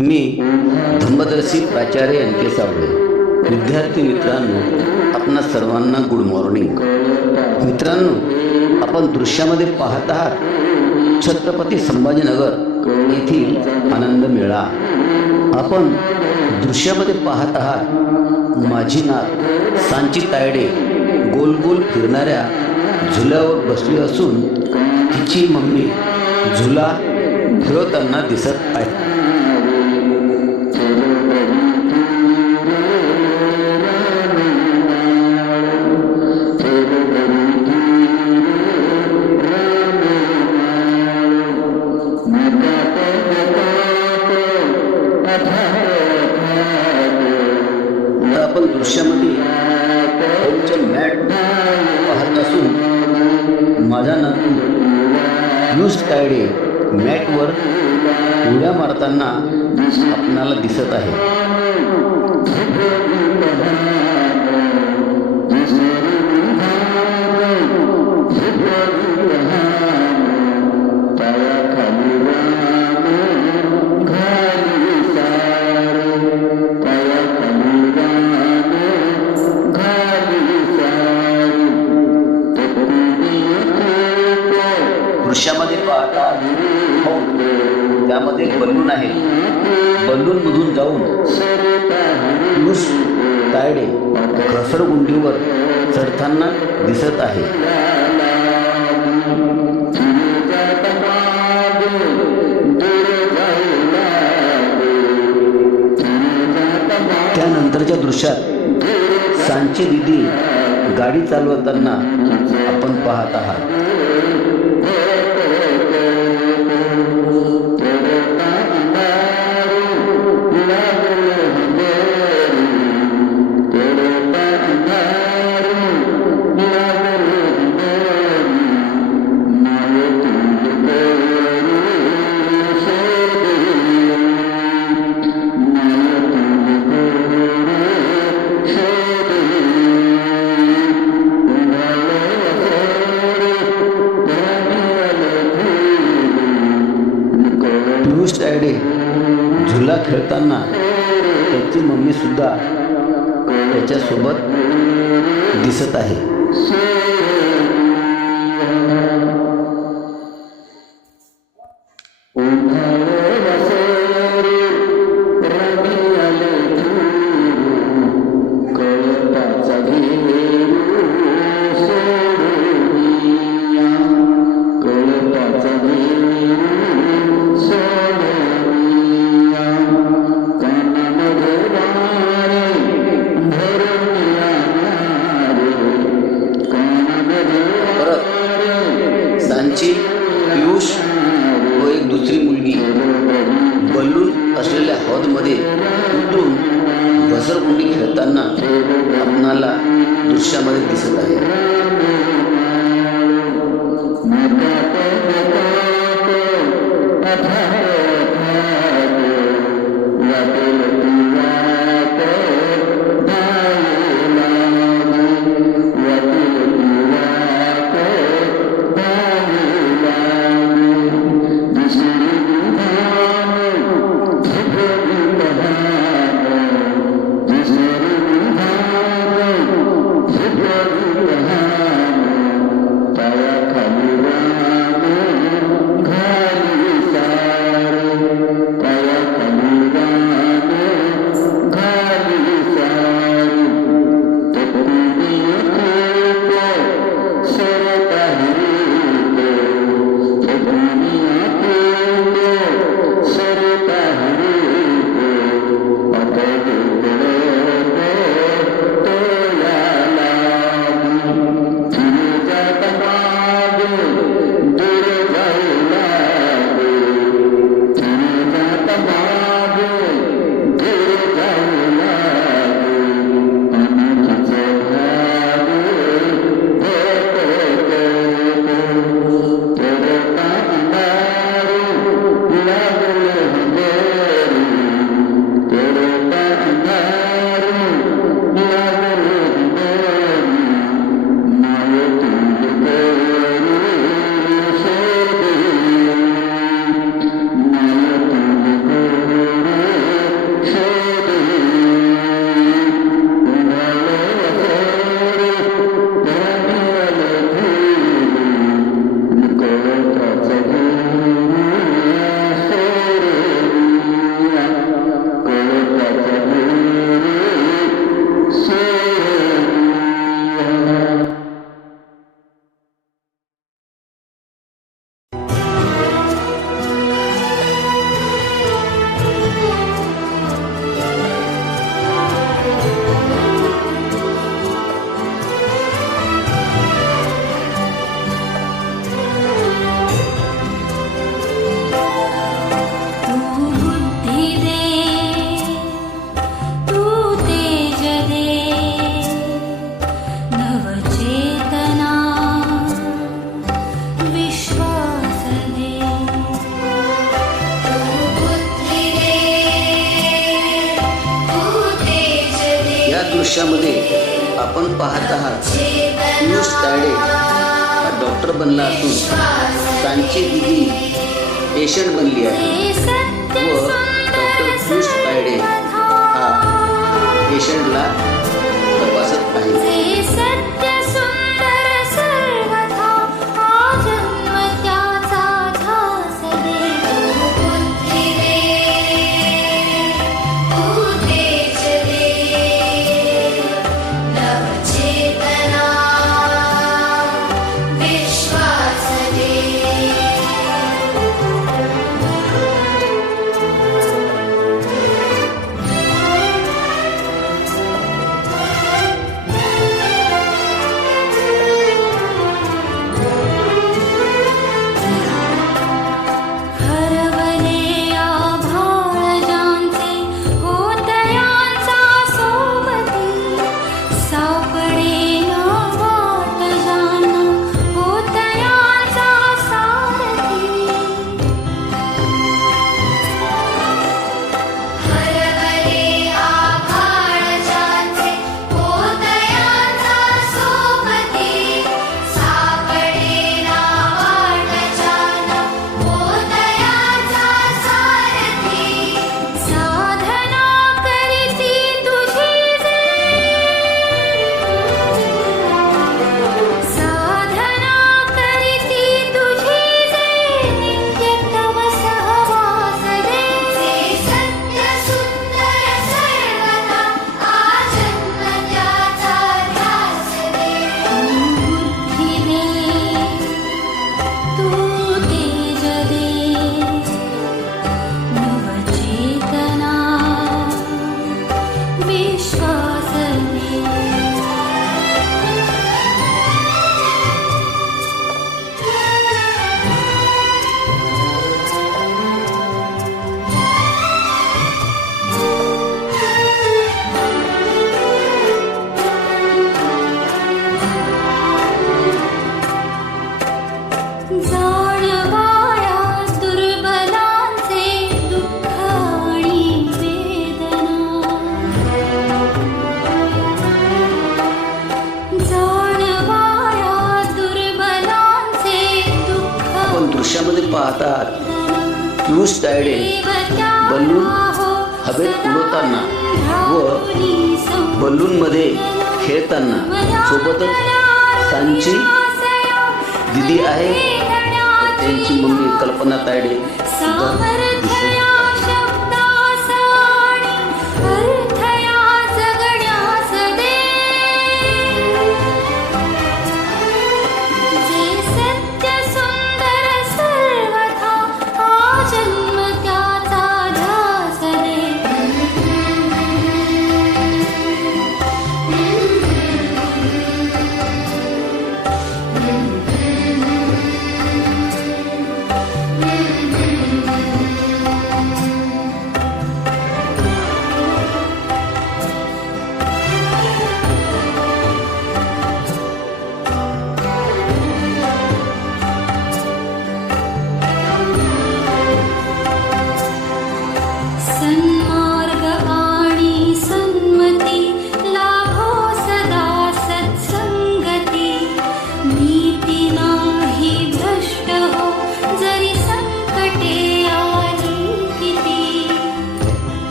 मी धम्मदर्शी प्राचार्य एन के सावळे विद्यार्थी मित्रांनो आपणा सर्वांना गुड मॉर्निंग मित्रांनो आपण दृश्यामध्ये पाहत आहात छत्रपती संभाजीनगर येथील आनंद मेळा. आपण दृश्यामध्ये पाहत आहात माझी नात सांची तायडे गोल गोल फिरणाऱ्या झुल्यावर बसली असून तिची मम्मी झुला फिरवताना दिसत आहे न्यूज कायडे मॅटवर उड्या मारताना आपणाला दिसत आहे. तायडे घसरगुंडीवर चढताना दिसत आहे. त्यानंतरच्या दृश्यात सांची दिदी गाडी चालवताना आपण पाहत आहात. झुला खेळताना त्याची मम्मी सुद्धा त्याच्यासोबत दिसत आहे. परत सांची पियुष व एक दुसरी मुलगी. बलून असलेल्या हौदमध्ये उतरून घसरगुंडी खेळताना आपणाला दृश्यामध्ये दिसत आहे. दृश्यामध्ये आपण पाहत आहात पियुष तायडे हा डॉक्टर बनला असून त्यांची दिदी पेशंट बनली आहे. व पुरुष तायडे बलून हवेत उडवताना व बलूनमध्ये खेळताना सोबतच त्यांची दिदी आहे. त्यांची मम्मी कल्पना तायडे